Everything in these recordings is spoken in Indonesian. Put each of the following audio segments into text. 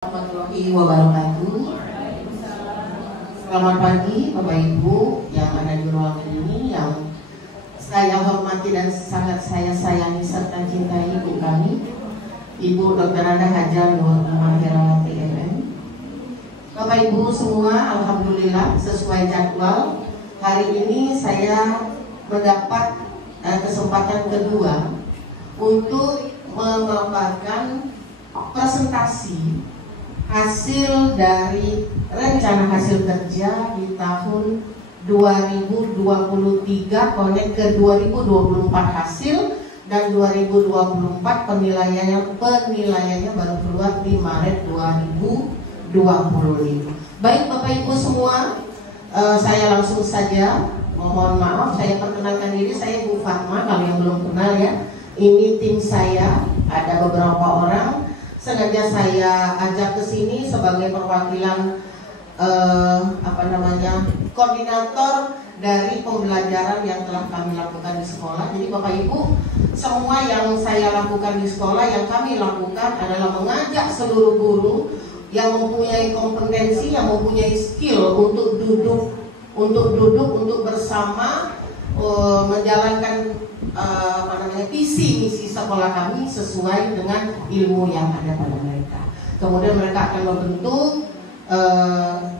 Warahmatullahi wabarakatuh. Selamat pagi Bapak Ibu yang ada di ruangan ini, yang saya hormati dan sangat saya sayangi serta cintai ibu kami, Ibu Dr. Anda Hajar Nur Herawati MM. Bapak Ibu semua, alhamdulillah sesuai jadwal hari ini saya mendapat kesempatan kedua untuk memaparkan presentasi hasil dari rencana hasil kerja di tahun 2023 connect ke 2024 hasil, dan 2024 penilaiannya baru keluar di Maret 2025. Baik Bapak Ibu semua, saya langsung saja mohon maaf, saya perkenalkan diri, saya Bu Fatma kalau yang belum kenal ya. Ini tim saya, ada beberapa orang. Sengaja saya ajak ke sini sebagai perwakilan koordinator dari pembelajaran yang telah kami lakukan di sekolah. Jadi Bapak Ibu, semua yang saya lakukan di sekolah, yang kami lakukan adalah mengajak seluruh guru yang mempunyai kompetensi, yang mempunyai skill untuk duduk untuk bersama menjalankan visi misi sekolah kami sesuai dengan ilmu yang ada pada mereka. Kemudian mereka akan membentuk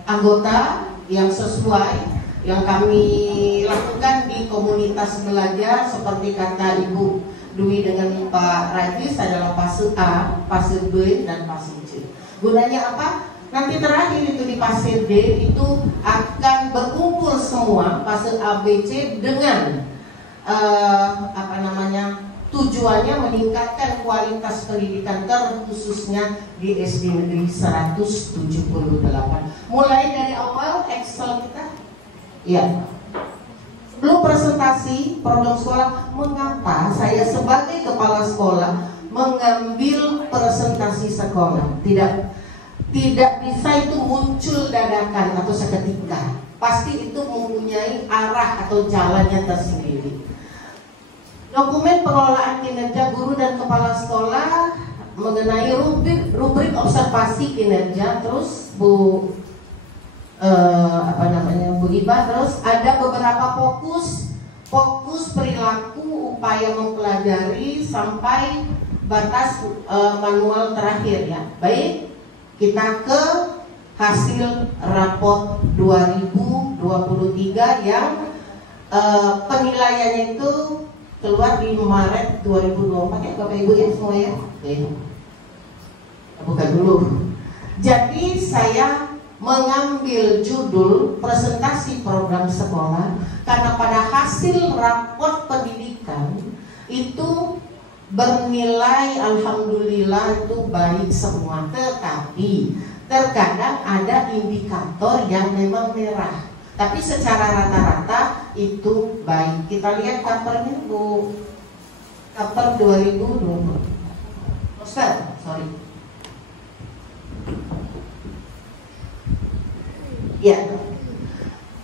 anggota yang sesuai yang kami lakukan di komunitas belajar, seperti kata Ibu Dwi dengan Pak Rajis, adalah fase A, fase B, dan fase C. Gunanya apa? Nanti terakhir itu di fase D itu akan berkumpul semua fase A, B, C dengan tujuannya meningkatkan kualitas pendidikan terkhususnya di SD Negeri 178. Mulai dari awal Excel kita, ya. Belum presentasi program sekolah. Mengapa saya sebagai kepala sekolah mengambil presentasi sekolah? Tidak bisa itu muncul dadakan atau seketika. Pasti itu mempunyai arah atau jalannya tersendiri. Dokumen pengelolaan kinerja guru dan kepala sekolah mengenai rubrik observasi kinerja, terus Bu Iba, terus ada beberapa fokus perilaku, upaya mempelajari sampai batas manual terakhir ya. Baik, kita ke hasil raport 2023 yang penilaiannya itu keluar di Maret 2024 ya Bapak Ibu ya semua ya. Buka dulu. Jadi saya mengambil judul presentasi program sekolah karena pada hasil raport pendidikan itu bernilai alhamdulillah itu baik semua, tetapi terkadang ada indikator yang memang merah. Tapi secara rata-rata itu baik. Kita lihat covernya Bu. Cover 2020. Sorry. Ya.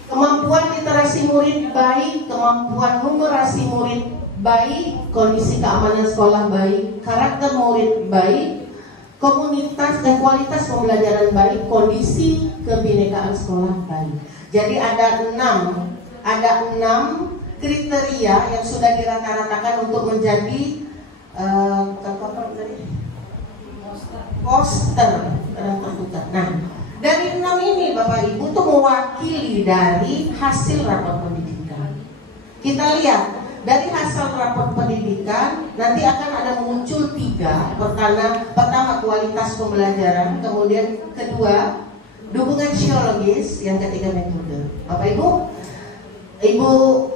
Kemampuan literasi murid baik, kemampuan numerasi murid baik, kondisi keamanan sekolah baik, karakter murid baik, komunitas dan kualitas pembelajaran baik, kondisi kebinekaan sekolah baik. Jadi ada 6 kriteria yang sudah dirata-ratakan untuk menjadi poster terbuka. Nah, dari 6 ini Bapak Ibu itu mewakili dari hasil rapor pendidikan. Kita lihat dari hasil rapor pendidikan nanti akan ada muncul 3. Pertama kualitas pembelajaran, kemudian kedua dukungan psikologis, yang ketiga metode. Bapak Ibu,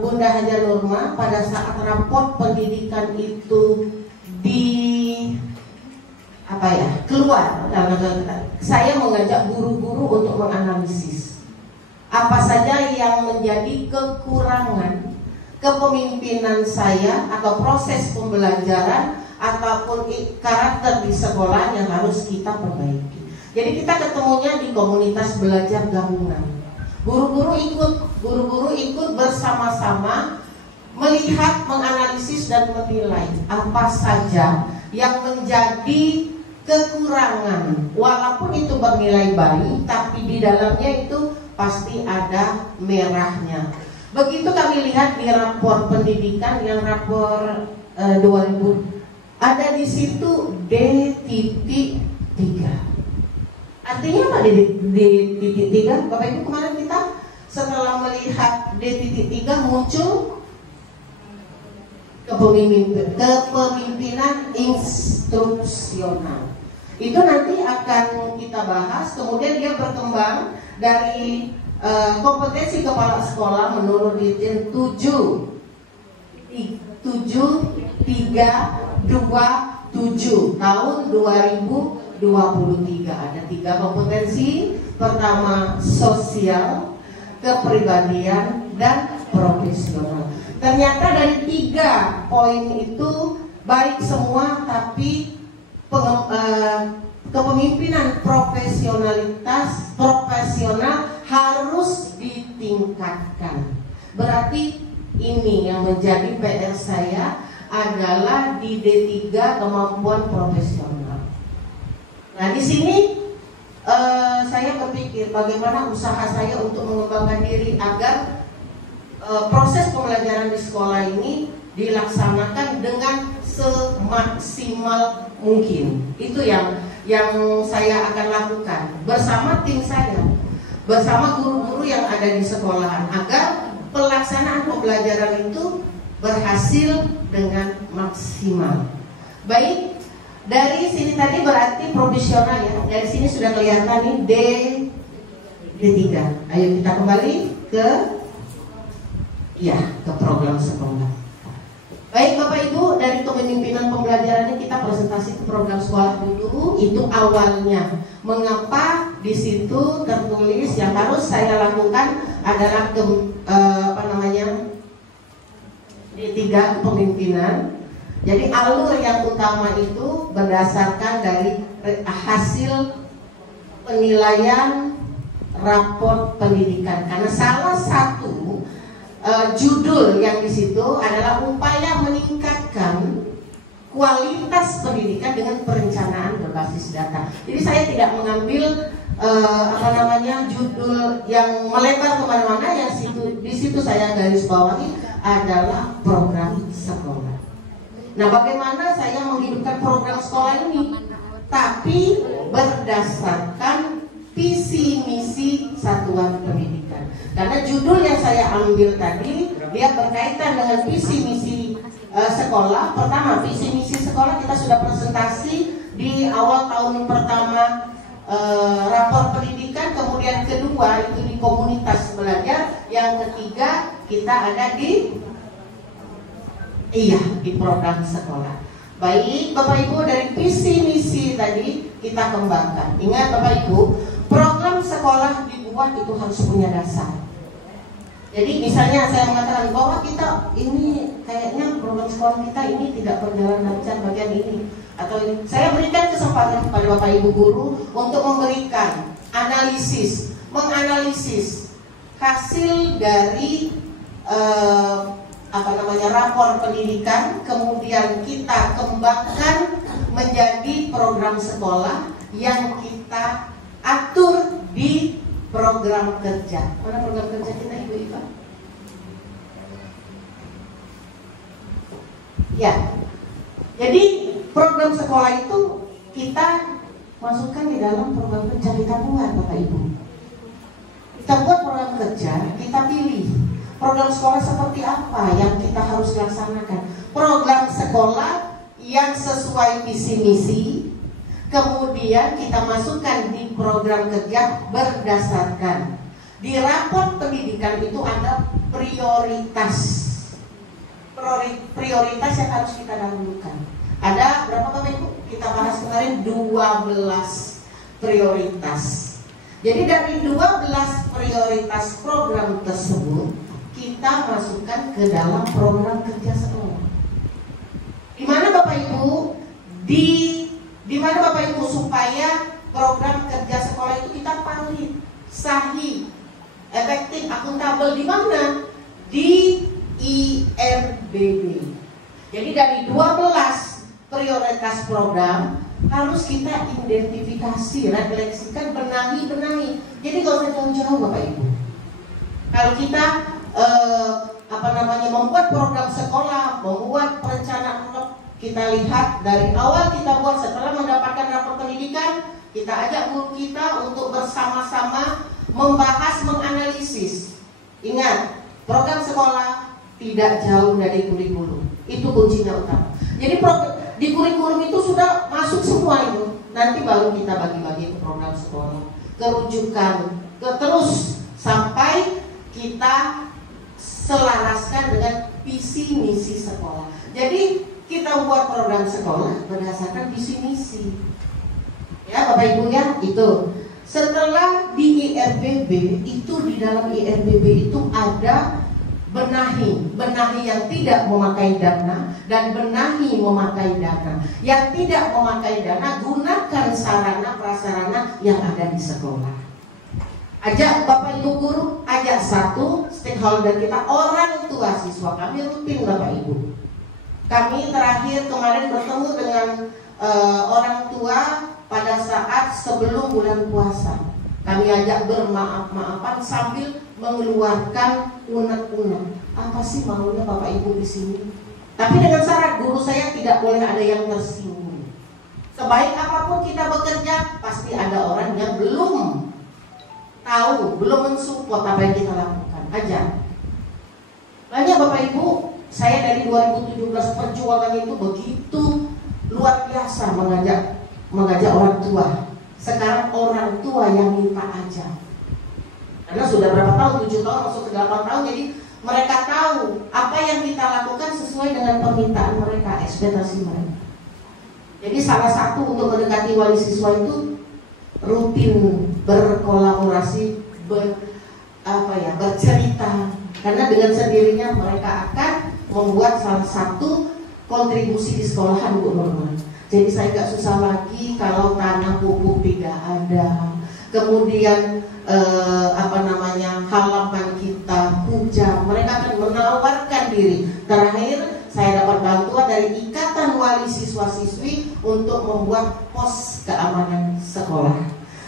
Bunda Hajar Nurma pada saat raport pendidikan itu keluar, saya mengajak guru-guru untuk menganalisis apa saja yang menjadi kekurangan kepemimpinan saya atau proses pembelajaran ataupun karakter di sekolah yang harus kita perbaiki. Jadi kita ketemunya di komunitas belajar gabungan. Guru-guru ikut bersama-sama melihat, menganalisis dan menilai apa saja yang menjadi kekurangan. Walaupun itu bernilai baik, tapi di dalamnya itu pasti ada merahnya. Begitu kami lihat di rapor pendidikan yang rapor 2000, ada di situ D.3. Artinya apa D.3? Bapak Ibu, kemarin kita setelah melihat D.3 muncul kepemimpinan instruksional. Itu nanti akan kita bahas. Kemudian dia berkembang dari kompetensi kepala sekolah menurut detail 7.3.27 tahun 2023. Ada 3 kompetensi. Pertama sosial, kepribadian, dan profesional. Ternyata dari 3 poin itu baik semua, tapi kepemimpinan profesional harus ditingkatkan. Berarti ini yang menjadi PR saya adalah di D3 kemampuan profesional. Nah, di sini saya berpikir bagaimana usaha saya untuk mengembangkan diri agar proses pembelajaran di sekolah ini dilaksanakan dengan semaksimal mungkin. Itu yang saya akan lakukan bersama tim saya, bersama guru-guru yang ada di sekolahan, agar pelaksanaan pembelajaran itu berhasil dengan maksimal. Baik, dari sini tadi berarti profesional ya. Dari sini sudah kelihatan nih D3. Ayo kita kembali ke program sekolah. Baik Bapak Ibu, dari kepemimpinan pembelajarannya kita presentasi ke program sekolah dulu. Itu awalnya. Mengapa di situ tertulis yang harus saya lakukan adalah D3 kepemimpinan. Jadi alur yang utama itu berdasarkan dari hasil penilaian rapor pendidikan. Karena salah satu judul yang di situ adalah upaya meningkatkan kualitas pendidikan dengan perencanaan berbasis data. Jadi saya tidak mengambil judul yang melebar kemana-mana. Yang di situ saya garis bawahi adalah program sekolah. Nah, bagaimana saya menghidupkan program sekolah ini? Tapi berdasarkan visi misi satuan pendidikan. Karena judul yang saya ambil tadi dia berkaitan dengan visi misi sekolah. Pertama, visi misi sekolah kita sudah presentasi di awal tahun pertama rapor pendidikan. Kemudian kedua itu di komunitas belajar. Yang ketiga kita ada di program sekolah. Baik Bapak Ibu, dari visi misi tadi kita kembangkan. Ingat Bapak Ibu, program sekolah dibuat itu harus punya dasar. Jadi misalnya saya mengatakan bahwa kita ini kayaknya program sekolah kita ini tidak berjalan lancar bagian ini, atau saya berikan kesempatan kepada Bapak Ibu guru untuk memberikan menganalisis hasil dari rapor pendidikan, kemudian kita kembangkan menjadi program sekolah yang kita atur di program kerja. Mana program kerja kita Ibu Iva? Ya. Jadi program sekolah itu kita masukkan di dalam program kerja, kita buat Bapak Ibu. Kita buat program kerja, kita pilih program sekolah seperti apa yang kita harus laksanakan. Program sekolah yang sesuai visi misi. Kemudian kita masukkan di program kerja berdasarkan di rapor pendidikan itu ada prioritas yang harus kita dahulukan. Ada berapa Bapak Ibu? Kita bahas kemarin 12 prioritas. Jadi dari 12 prioritas program tersebut kita masukkan ke dalam program kerja sekolah. Di mana Bapak Ibu? Di mana Bapak Ibu supaya program kerja sekolah itu kita valid, sahih, efektif, akuntabel. Di mana? Di IRBB. Jadi dari 12 prioritas program harus kita identifikasi, refleksikan, benahi. Jadi gak usah jauh-jauh Bapak Ibu. Kalau kita membuat program sekolah, membuat perencanaan, kita lihat dari awal kita buat, setelah mendapatkan rapor pendidikan, kita ajak guru kita untuk bersama-sama membahas, menganalisis. Ingat, program sekolah tidak jauh dari kurikulum. Itu kuncinya utama. Jadi di kurikulum itu sudah masuk semua itu. Nanti baru kita bagi-bagi ke program sekolah, kerujukan, terus sampai kita selaraskan dengan visi misi sekolah. Jadi kita buat program sekolah berdasarkan visi misi. Ya Bapak Ibu ya, itu. Setelah di IRBB itu, di dalam IRBB itu ada benahi yang tidak memakai dana dan benahi memakai dana. Yang tidak memakai dana, gunakan sarana prasarana yang ada di sekolah. Ajak Bapak Ibu guru, ajak satu stakeholder kita, orang tua siswa. Kami rutin Bapak Ibu. Kami terakhir kemarin bertemu dengan orang tua pada saat sebelum bulan puasa. Kami ajak bermaaf-maafan sambil mengeluarkan unek-unek. Apa sih maunya Bapak Ibu di sini? Tapi dengan syarat guru saya tidak boleh ada yang tersinggung. Sebaik apapun kita bekerja, pasti ada orang yang belum tahu, belum mensupport apa yang kita lakukan. Aja. Banyak Bapak Ibu, saya dari 2017 perjuangan itu begitu luar biasa mengajak orang tua. Sekarang orang tua yang minta aja. Karena sudah berapa tahun, 7 tahun masuk ke 8 tahun, jadi mereka tahu apa yang kita lakukan sesuai dengan permintaan mereka, ekspektasi mereka. Jadi salah satu untuk mendekati wali siswa itu rutin berkolaborasi, bercerita. Karena dengan sendirinya mereka akan membuat salah satu kontribusi di sekolahan Bu Nurman. Jadi saya nggak susah lagi kalau tanah pupuk tidak ada. Kemudian halaman kita hujan, mereka akan menawarkan diri. Terakhir saya dapat bantuan dari Ikatan Wali Siswa-Siswi untuk membuat pos keamanan sekolah.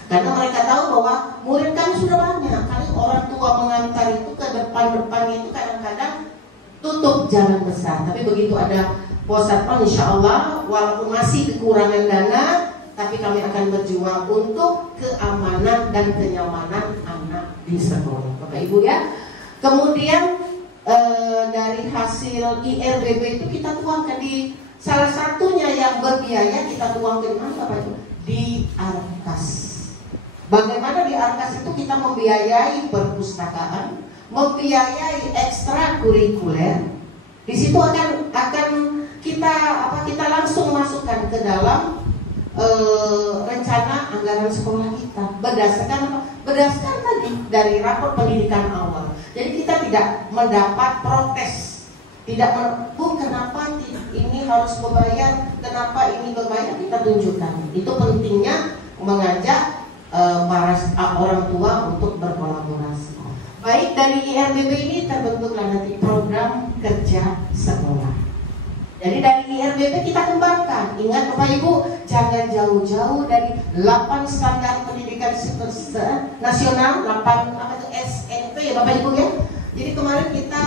Karena mereka tahu bahwa murid kami sudah banyak. Kali orang tua mengantar itu ke depan itu kadang-kadang tutup jalan besar. Tapi begitu ada pos satpam, insya Allah walaupun masih kekurangan dana, tapi kami akan berjuang untuk keamanan dan kenyamanan anak di sekolah, Bapak Ibu ya. Kemudian dari hasil IRBB itu kita tuangkan di salah satunya yang berbiaya, kita tuangkan di mana Bapak Ibu? Di Arkas. Bagaimana di Arkas itu kita membiayai perpustakaan, membiayai ekstrakurikuler. Di situ akan kita langsung masukkan ke dalam rencana anggaran sekolah kita berdasarkan tadi dari rapor pendidikan awal. Jadi kita tidak mendapat protes, Bu kenapa ini harus membayar, kenapa ini berbayar, kita tunjukkan. Itu pentingnya mengajak para orang tua untuk berkolaborasi. Baik, dari IRBB ini terbentuklah nanti program kerja sekolah. Jadi dari IRBB kita kembangkan. Ingat Bapak Ibu, jangan jauh-jauh dari 8 standar pendidikan nasional, 8 SNP ya Bapak Ibu ya. Jadi kemarin kita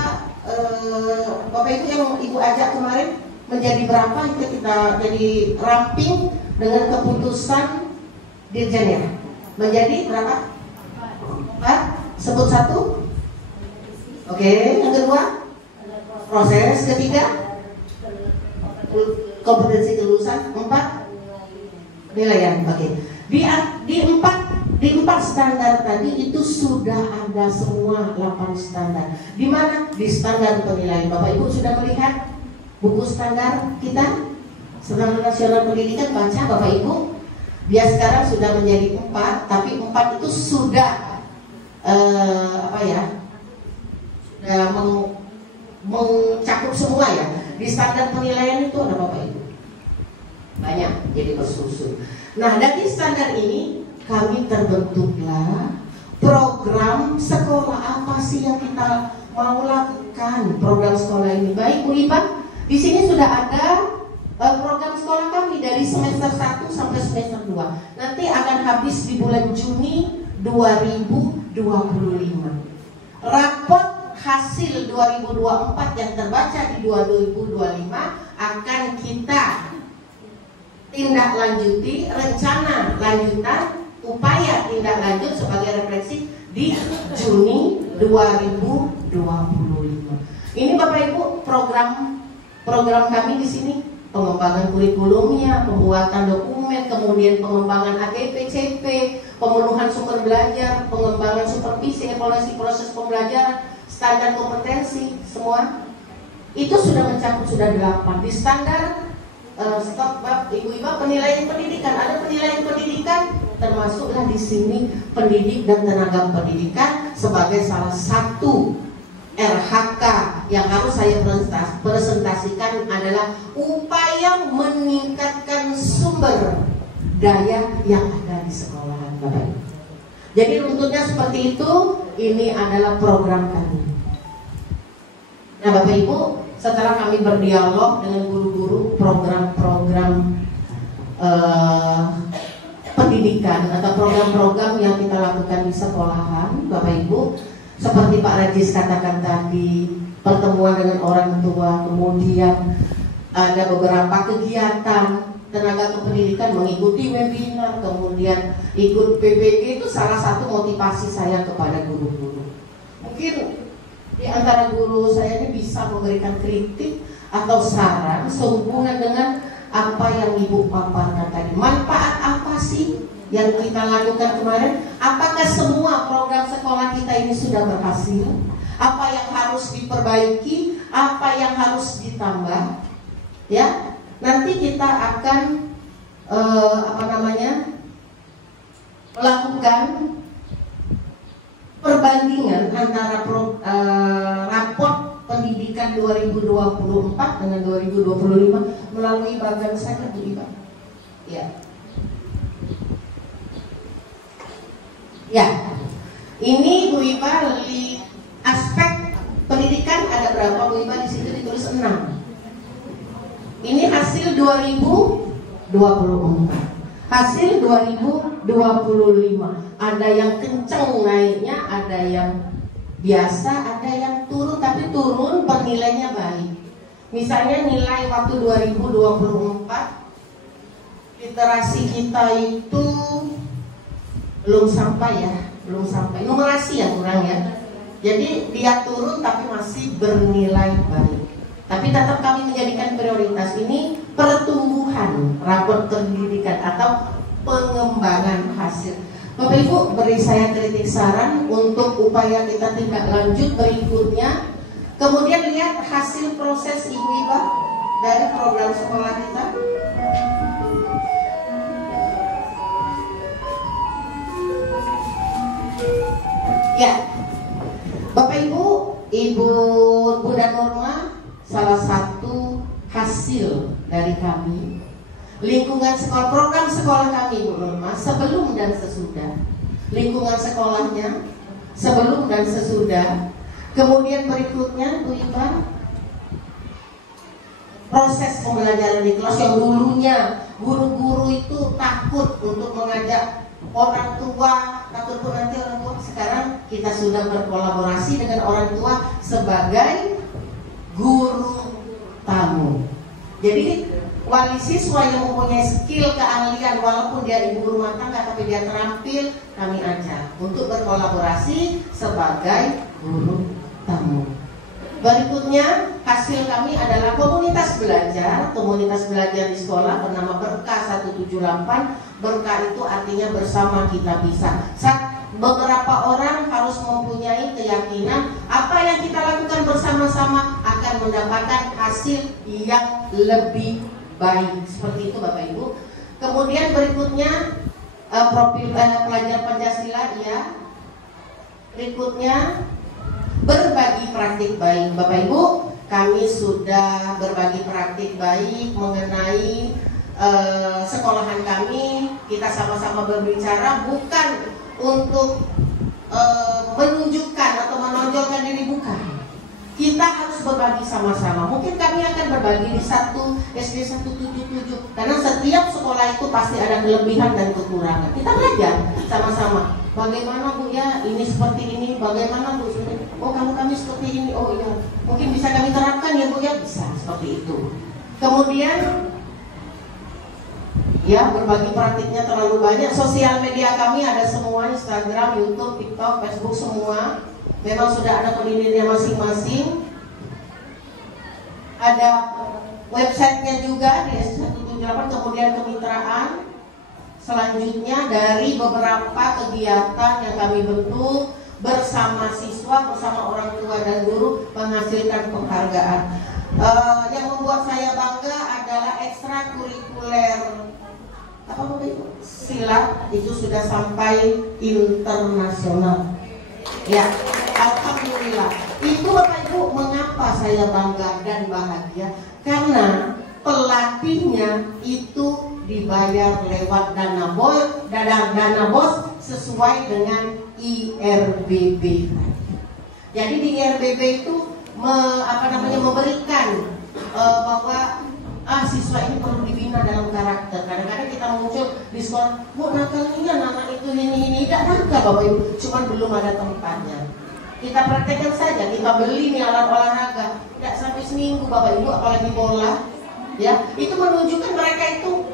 Bapak Ibu yang Ibu ajak kemarin menjadi berapa itu kita jadi ramping dengan keputusan Dirjen ya. Menjadi berapa? 4. Sebut satu. Oke, yang kedua proses, ketiga kompetensi kelulusan, 4 penilaian. Oke. Di empat standar tadi itu sudah ada semua 8 standar. Di mana? Di standar penilaian. Bapak Ibu sudah melihat buku standar kita, Standar Nasional Pendidikan, baca Bapak Ibu. Dia sekarang sudah menjadi 4, tapi 4 itu sudah mencakup semua ya. Di standar penilaian itu ada Bapak Ibu banyak, jadi bersusun. Nah dari standar ini kami terbentuklah program sekolah. Apa sih yang kita mau lakukan program sekolah ini? Baik Bu Ipa, di sini sudah ada program sekolah kami dari semester 1 sampai semester 2 nanti akan habis di bulan Juni 2025. Rapot hasil 2024 yang terbaca di 2025 akan kita tindak lanjuti, rencana lanjutan, upaya tindak lanjut sebagai refleksi di Juni 2025. Ini Bapak Ibu program kami di sini, pengembangan kurikulumnya, pembuatan dokumen, kemudian pengembangan ATP, CP, pemenuhan sumber belajar, pengembangan supervisi, evaluasi proses pembelajaran, standar kompetensi, semua itu sudah mencakup sudah 8 di standar. Stop Ibu-ibu, penilaian pendidikan, ada penilaian pendidikan, termasuklah di sini pendidik dan tenaga pendidikan sebagai salah satu RHK yang harus saya presentasikan adalah upaya meningkatkan sumber daya yang ada di sekolahan Bapak Ibu. Jadi runtutnya seperti itu, ini adalah program kami. Nah Bapak Ibu, setelah kami berdialog dengan guru-guru program-program pendidikan atau program-program yang kita lakukan di sekolahan, Bapak Ibu, seperti Pak Rajis katakan tadi, pertemuan dengan orang tua, kemudian ada beberapa kegiatan tenaga kependidikan mengikuti webinar, kemudian ikut PBG, itu salah satu motivasi saya kepada guru-guru. Mungkin di antara guru saya ini bisa memberikan kritik atau saran sehubungan dengan apa yang Ibu paparkan tadi. Manfaat apa sih yang kita lakukan kemarin? Apakah semua program sekolah kita ini sudah berhasil? Apa yang harus diperbaiki? Apa yang harus ditambah? Ya, nanti kita akan melakukan perbandingan antara raport pendidikan 2024 dengan 2025 melalui bagan saya Bu Iba. Ya, ini Bu Iba aspek pendidikan ada berapa Bu Iba, di situ ditulis 6. Ini hasil 2024. Hasil 2025 ada yang kenceng naiknya, ada yang biasa, ada yang turun, tapi turun penilainya baik. Misalnya nilai waktu 2024 literasi kita itu belum sampai, numerasi ya kurang ya. Jadi dia turun tapi masih bernilai baik. Tapi tetap kami menjadikan prioritas ini pertumbuhan raport pendidikan atau pengembangan hasil. Bapak Ibu, beri saya kritik saran untuk upaya kita tindak lanjut berikutnya. Kemudian lihat hasil proses Ibu-Ibu dari program sekolah kita. Ya, Bapak Ibu, Ibu Bunda Norma, salah satu hasil dari kami lingkungan sekolah, program sekolah kami Bu Norma sebelum dan sesudah, lingkungan sekolahnya sebelum dan sesudah. Kemudian berikutnya Bu Iba, proses pembelajaran di kelas yang dulunya guru-guru itu takut untuk mengajak orang tua, takut pun nanti orang tua. Sekarang kita sudah berkolaborasi dengan orang tua sebagai guru tamu. Jadi wali siswa yang mempunyai skill keahlian, walaupun dia ibu rumah tangga tapi dia terampil, kami ajak untuk berkolaborasi sebagai guru tamu. Berikutnya hasil kami adalah komunitas belajar di sekolah bernama Berkah 178. Berkah itu artinya bersama kita bisa. Beberapa orang harus mempunyai keyakinan apa yang kita lakukan bersama-sama akan mendapatkan hasil yang lebih baik. Seperti itu Bapak Ibu. Kemudian berikutnya profil pelajar Pancasila ya. Berikutnya berbagi praktik baik. Bapak Ibu, kami sudah berbagi praktik baik mengenai sekolahan kami. Kita sama-sama berbicara bukan untuk menunjukkan atau menonjolkan diri, bukan, Kita harus berbagi sama-sama. Mungkin kami akan berbagi di satu SD 177, karena setiap sekolah itu pasti ada kelebihan dan kekurangan. Kita belajar sama-sama. Bagaimana Bu ya, ini seperti ini, bagaimana Bu, oh kami seperti ini, oh iya, mungkin bisa kami terapkan ya Bu ya, bisa seperti itu. Kemudian ya, berbagi praktiknya terlalu banyak. Sosial media kami ada semua, Instagram, YouTube, TikTok, Facebook, semua. Memang sudah ada pendirinya masing-masing. Ada websitenya juga di S178, kemudian kemitraan. Selanjutnya dari beberapa kegiatan yang kami bentuk bersama siswa, bersama orang tua dan guru, menghasilkan penghargaan. Yang membuat saya bangga adalah ekstrakurikuler silat itu sudah sampai internasional. Ya, alhamdulillah. Itu Bapak Ibu, mengapa saya bangga dan bahagia? Karena pelatihnya itu dibayar lewat dana bos sesuai dengan IRBB. Jadi di IRBB itu memberikan bahwa siswa ini perlu dibina dalam karakter. Kadang-kadang kita muncul di sekolah, Bu nakalnya anak itu ini tidak nakal Bapak Ibu, cuman belum ada tempatnya. Kita praktekkan saja, kita beli nih alat olahraga, tidak sampai seminggu Bapak Ibu, apalagi bola, ya itu menunjukkan mereka itu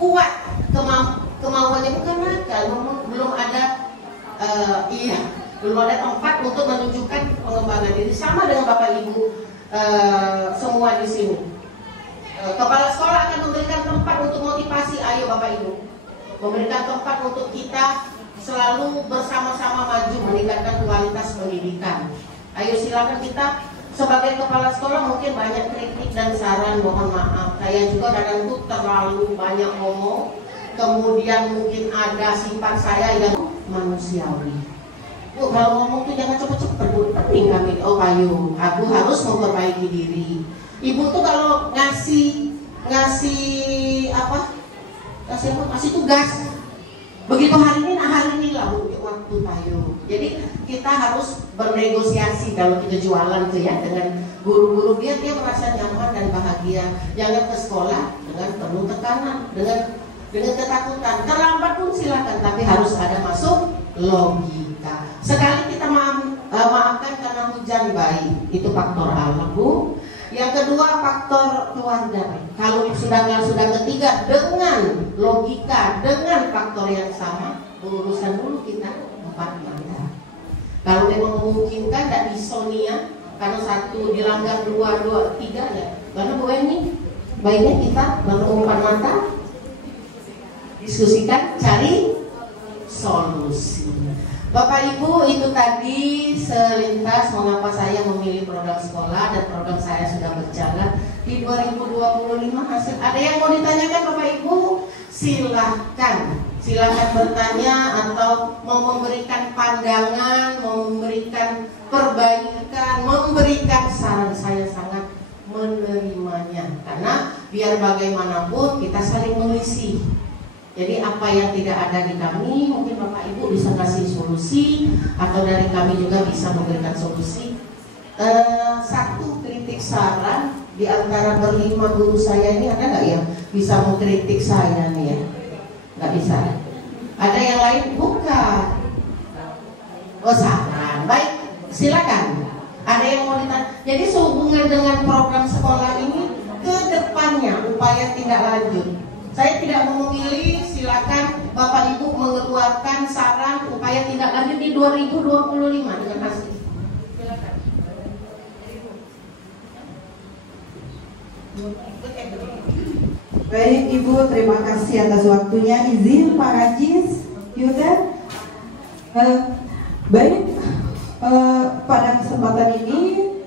kuat kemauannya, bukan nakal, belum ada belum ada tempat untuk menunjukkan pengembangan diri. Sama dengan Bapak Ibu semua di sini. Kepala sekolah akan memberikan tempat untuk motivasi, ayo Bapak Ibu, memberikan tempat untuk kita selalu bersama-sama maju meningkatkan kualitas pendidikan. Ayo silakan, kita sebagai kepala sekolah mungkin banyak kritik dan saran, mohon maaf. Saya juga kadang tuh terlalu banyak ngomong, kemudian mungkin ada sifat saya yang manusiawi. Bu, kalau ngomong tuh jangan cepet-cepet, Bu, penting kami. Oh ayo, aku harus memperbaiki diri. Ibu tuh kalau ngasih tugas, begitu hari ini lah untuk waktu tayo. Jadi kita harus bernegosiasi kalau kita jualan tuh ya dengan guru-guru, dia merasa nyaman dan bahagia. Jangan ke sekolah dengan penuh tekanan, dengan ketakutan. Terlambat pun silakan, tapi harus ada masuk logika. Sekali kita maafkan karena hujan baik, itu faktor alam Bu. Yang kedua faktor keluarga. Kalau sudah ketiga dengan logika, dengan faktor yang sama, urusan dulu kita 4 mata. Kalau memang memungkinkan tidak disonia, karena 1 dilanggar 2, 3 ya. Karena Bu ini baiknya kita berumpan mata, diskusikan, cari solusi. Bapak Ibu, itu tadi selintas mengapa saya memilih program sekolah, dan program saya sudah berjalan di 2025 hasil. Ada yang mau ditanyakan Bapak Ibu? Silahkan bertanya atau mau memberikan pandangan, mau memberikan perbaikan, memberikan saran, saya sangat menerimanya. Karena biar bagaimanapun kita saling mengisi. Jadi apa yang tidak ada di kami, mungkin Bapak Ibu bisa kasih solusi, atau dari kami juga bisa memberikan solusi. Satu kritik saran di antara berlima guru saya ini, ada nggak ya bisa mengkritik saya nih ya? Nggak bisa. Ada yang lain? Bukan. Oh saran, baik, silakan. Ada yang mau ditanya? Jadi sehubungan dengan program sekolah ini, ke depannya upaya tindak lanjut. Saya tidak mau memilih, silakan Bapak Ibu mengeluarkan saran upaya tindak lanjut di 2025 dengan hasil. Silakan. Baik Ibu, terima kasih atas waktunya. Izin Pak Rajis, Yuda. Pada kesempatan ini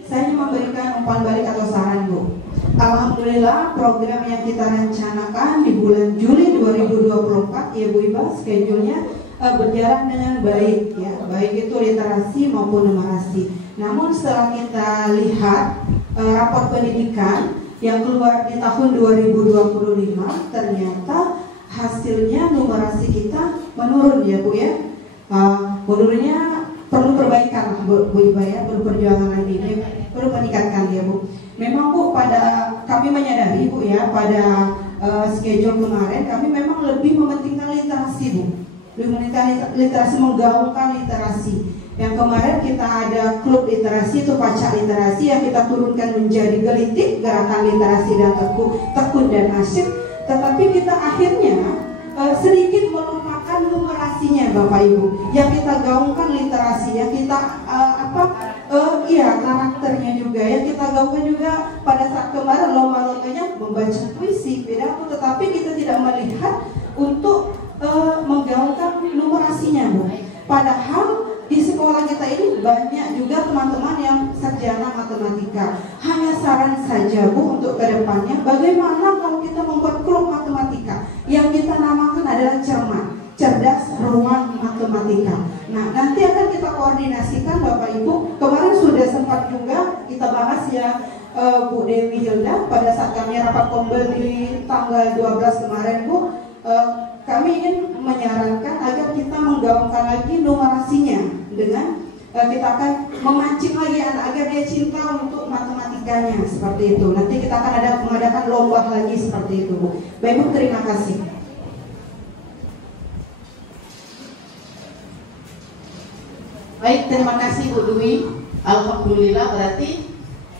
saya memberikan umpan balik atau saran Bu. Alhamdulillah program yang kita rencanakan di bulan Juli 2024 ya Bu Iba, schedule-nya berjalan dengan baik ya, baik itu literasi maupun numerasi. Namun setelah kita lihat rapor pendidikan yang keluar di tahun 2025, ternyata hasilnya numerasi kita menurun ya Bu ya. Menurunnya perlu perbaikan lah Bu Iba ya, perlu perjuangan lagi, perlu meningkatkan ya Bu. Memang Bu, pada kami menyadari Bu ya, pada schedule kemarin kami memang lebih mementingkan literasi Bu, lebih mementingkan literasi, menggaungkan literasi. Yang kemarin kita ada klub literasi, itu pacak literasi yang kita turunkan menjadi gelitik, gerakan literasi dan tekun dan asyik. Tetapi kita akhirnya sedikit melupakan numerasinya Bapak Ibu. Yang kita gaungkan literasi, yang kita karakternya juga, yang kita gaungkan juga pada saat kemarin lomba-lombanya membaca puisi, pidato, tetapi kita tidak melihat untuk menggaungkan numerasinya Bu. Padahal di sekolah kita ini banyak juga teman-teman yang sarjana matematika. Hanya saran saja Bu untuk kedepannya, bagaimana kalau kita membuat klub matematika yang kita namakan adalah cermat, cerdas ruang matematika. Nah, nanti akan kita koordinasikan Bapak Ibu. Kemarin sudah sempat juga kita bahas ya Bu Dewi Hilda pada saat kami rapat kombel di tanggal 12 kemarin Bu. Kami ingin menyarankan agar kita menggaungkan lagi numerasinya dengan kita akan memancing lagi anak agar dia cinta untuk matematikanya seperti itu. Nanti kita akan mengadakan lomba lagi seperti itu Bu. Baik Bu, terima kasih. Baik, terima kasih Bu Dwi. Alhamdulillah, berarti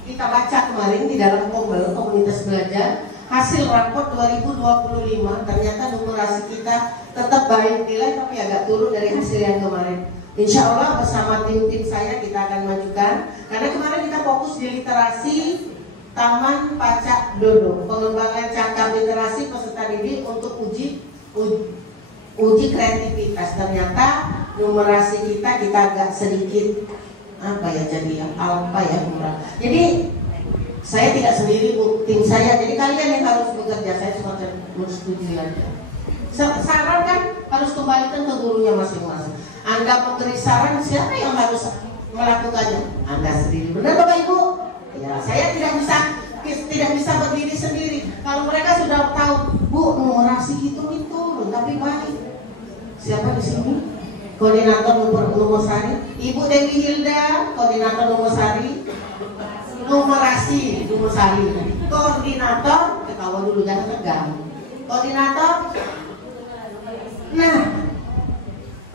kita baca kemarin di dalam komunitas belajar hasil raport 2025, ternyata numerasi kita tetap baik nilai tapi agak turun dari hasil yang kemarin. Insya Allah bersama tim-tim saya kita akan majukan, karena kemarin kita fokus di literasi Taman Pacak Dodo, pengembangan cakap literasi peserta didik untuk uji kreativitas. Ternyata numerasi kita agak sedikit kurang. Jadi saya tidak sendiri Bu, tim saya. Jadi kalian yang harus bekerja, saya cuma setuju aja. Saran kan harus kembalikan ke gurunya masing-masing. Anda memberi saran, siapa yang harus melakukannya? Anda sendiri. Benar Bapak Ibu? Ya, saya tidak bisa berdiri sendiri. Kalau mereka sudah tahu, Bu, numerasi itu tapi baik. Siapa di sini? Koordinator Numersari, Ibu Dewi Hilda, koordinator Numersari. Numerasi Numersari. Koordinator, ketawa dulu jangan tegang. Koordinator. Nah,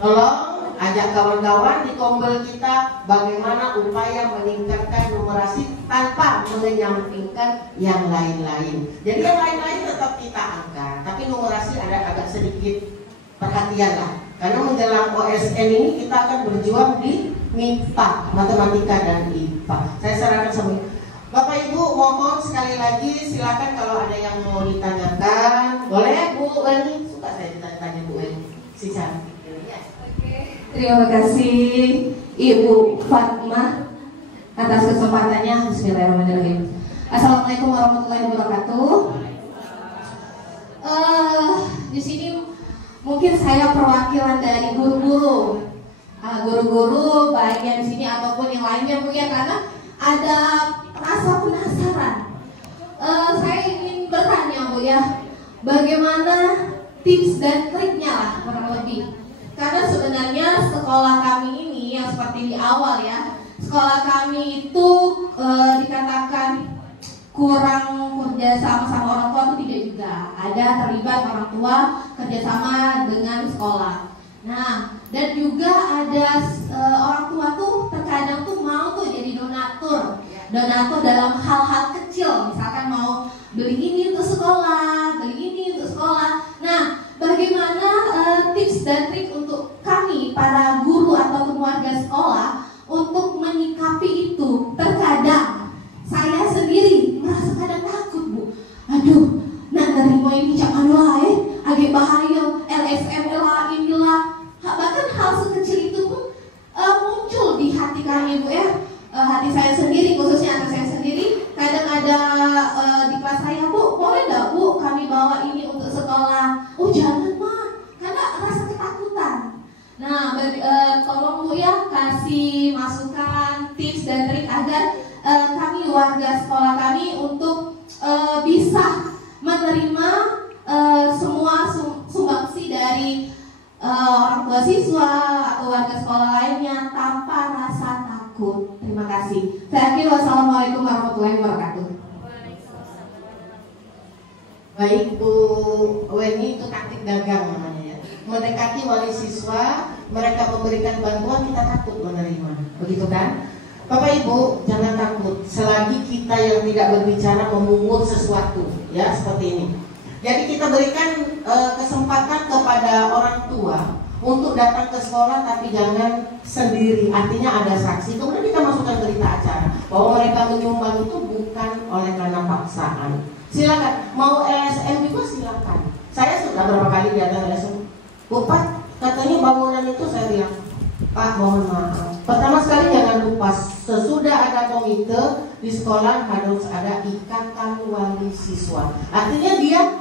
tolong ajak kawan-kawan di kombel kita bagaimana upaya meningkatkan numerasi tanpa menyampingkan yang lain-lain. Jadi yang lain-lain tetap kita angkat, tapi numerasi ada agak sedikit perhatian lah. Karena menjelang OSN ini kita akan berjuang di MIPA, matematika dan IPA. Saya sarankan semua Bapak Ibu, mohon sekali lagi silakan kalau ada yang mau ditanyakan. Boleh Bu Eni? Suka saya ditanya Bu Eni. Silakan. Terima kasih Ibu Fatma atas kesempatannya. Bismillahirrahmanirrahim. Assalamualaikum warahmatullahi wabarakatuh. Di sini mungkin saya perwakilan dari guru-guru, guru-guru baik yang di sini ataupun yang lainnya Bu ya, karena ada rasa penasaran. Saya ingin bertanya Bu ya, bagaimana tips dan triknya lah kurang lebih. Karena sebenarnya sekolah kami ini yang seperti di awal ya, sekolah kami itu dikatakan kurang kerja sama orang tua itu tidak juga. Ada terlibat orang tua kerjasama dengan sekolah. Nah, dan juga ada orang tua tuh terkadang tuh mau tuh jadi donatur dalam hal-hal kecil, misalkan mau beli ini untuk sekolah, beli ini untuk sekolah. Nah, bagaimana tips dan trik untuk kami para guru atau keluarga sekolah untuk menyikapi itu? Terkadang saya sendiri merasa kadang takut Bu. Aduh, nak nerima ini jangan lain, agak bahaya, LSM lah inilah. Bahkan hal sekecil itu pun muncul di hati kami Bu ya. Hati saya sendiri, khususnya anak saya sendiri, kadang ada di kelas saya, Bu, boleh nggak Bu kami bawa ini untuk sekolah? Oh jangan Ma, karena rasa ketakutan. Nah, tolong Bu ya kasih masukan, tips dan trik agar kami warga sekolah kami untuk bisa menerima semua sumbangsi dari orang tua siswa atau warga sekolah lainnya tanpa rasa takut. Terima kasih. Saya akhiri, wassalamualaikum warahmatullahi wabarakatuh. Baik Bu Weni, itu taktik dagang namanya ya. Mendekati wali siswa, mereka memberikan bantuan, kita takut menerima, begitu kan? Bapak Ibu jangan takut selagi kita yang tidak berbicara memungut sesuatu, ya seperti ini. Jadi kita berikan kesempatan kepada orang tua untuk datang ke sekolah, tapi jangan sendiri. Artinya ada saksi. Kemudian kita masukkan berita acara bahwa mereka menyumbang itu bukan oleh karena paksaan. Silakan, mau LSM juga silakan. Saya sudah berapa kali datang LSM. Bu Pak, katanya bangunan itu, saya bilang, Pak mohon maaf. Pertama sekali jangan lupa, sesudah ada komite di sekolah harus ada ikatan wali siswa. Artinya dia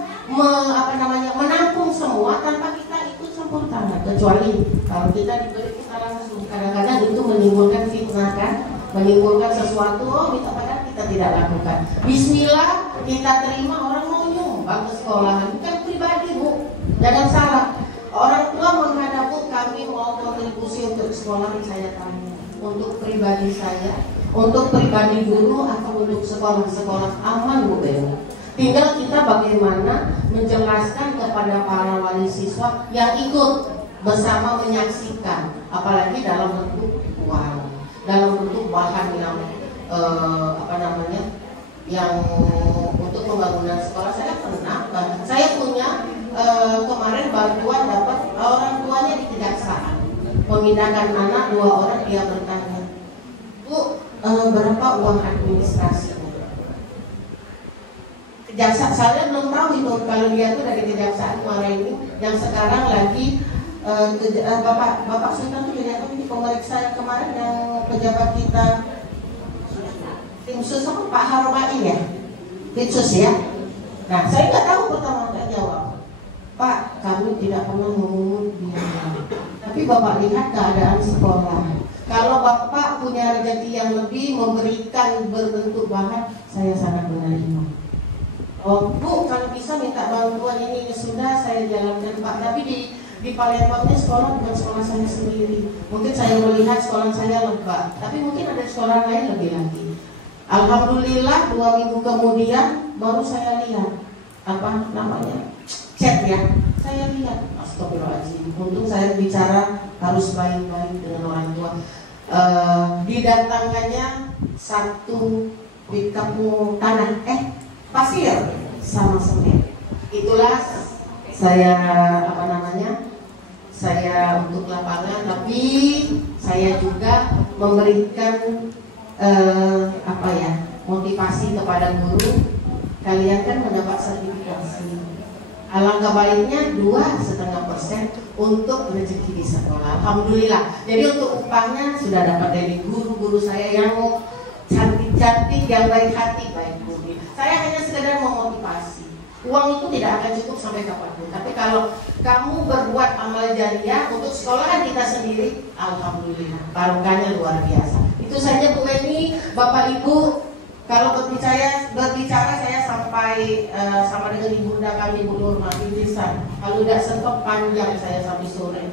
menampung semua tanpa kita ikut campur tangan. Kecuali kalau kita diberi kita langsung, kadang-kadang itu menimbulkan fitnah kan, menimbulkan sesuatu padahal kita tidak lakukan. Bismillah, kita terima orang mau nyumbang ke sekolahan, bukan pribadi Bu. Jangan salah. Orang tua menghadap Bu, kami mau kontribusi untuk sekolah, saya tanya untuk pribadi saya, untuk pribadi guru atau untuk sekolah-sekolah aman Bu Beno. Tinggal kita bagaimana menjelaskan kepada para wali siswa yang ikut bersama menyaksikan, apalagi dalam bentuk uang, dalam bentuk bahan yang yang untuk pembangunan sekolah. Saya pernah, saya punya kemarin bantuan dapat orang tuanya di kejaksaan memindahkan anak 2 orang. Dia bertanya, Bu, berapa uang administrasi? Kejaksaan, saya belum tahu itu kalau dia itu dari kejaksaan Muara ini yang sekarang lagi Bapak Sultan itu lihat di pemeriksa yang kemarin yang pejabat kita tim sus Pak Haromai ya, Ditsus ya. Nah saya nggak tahu, pertama nggak jawab, Pak kami tidak pernah memungut biaya, tapi Bapak lihat keadaan sekolah. Kalau Bapak punya rezeki yang lebih memberikan berbentuk bahan, saya sangat menerima. Oh Bu, kalau bisa minta bantuan ini sudah saya jalankan Pak, tapi di Palembang ini sekolah bukan sekolah saya sendiri. Mungkin saya melihat sekolah saya lebat, tapi mungkin ada sekolah lain lebih lagi. Alhamdulillah 2 minggu kemudian baru saya lihat chat ya. Saya lihat, astagfirullahaladzim. Untung saya bicara harus baik-baik dengan orang tua. Didatangkannya 1 pickup tanah pasir sama semen. Itulah saya saya untuk lapangan, tapi saya juga memberikan motivasi kepada guru. Kalian kan mendapat sertifikasi, alangkah baiknya 2,5% untuk rezeki di sekolah. Alhamdulillah. Jadi untuk upahnya sudah dapat dari guru-guru saya yang cantik-cantik, yang baik hati, baik budi. Saya hanya sekedar memotivasi. Uang itu tidak akan cukup sampai kapanpun. Tapi kalau kamu berbuat amal jariah untuk sekolahan kita sendiri, alhamdulillah, barokahnya luar biasa. Itu saja Bu Weni, Bapak Ibu. Kalau berbicara saya sampai sama dengan ibunda kami Bu Nurmati Lisan. Kalau tidak sempat panjang saya sampai sore.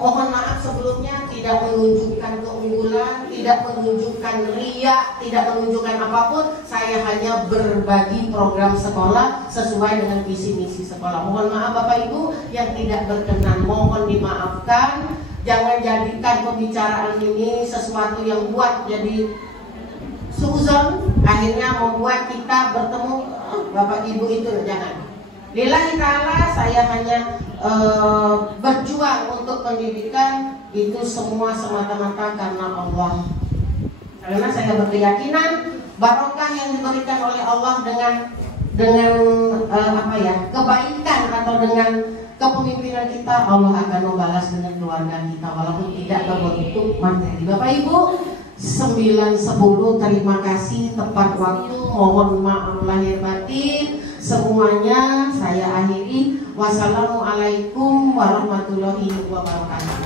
Mohon maaf sebelumnya, tidak menunjukkan keunggulan, tidak menunjukkan riak, tidak menunjukkan apapun. Saya hanya berbagi program sekolah sesuai dengan visi misi sekolah. Mohon maaf Bapak Ibu yang tidak berkenan, mohon dimaafkan. Jangan jadikan pembicaraan ini sesuatu yang buat jadi suzon, akhirnya membuat kita bertemu Bapak Ibu itu, jangan. Lillahi ta'ala, saya hanya berjuang untuk pendidikan itu semua semata-mata karena Allah. Karena saya berkeyakinan barokah yang diberikan oleh Allah dengan kebaikan atau dengan kepemimpinan kita, Allah akan membalas dengan keluarga kita walaupun tidak berbentuk materi. Bapak Ibu 9:10, terima kasih tepat waktu, mohon maaf lahir batin. Semuanya saya akhiri. Wassalamualaikum warahmatullahi wabarakatuh.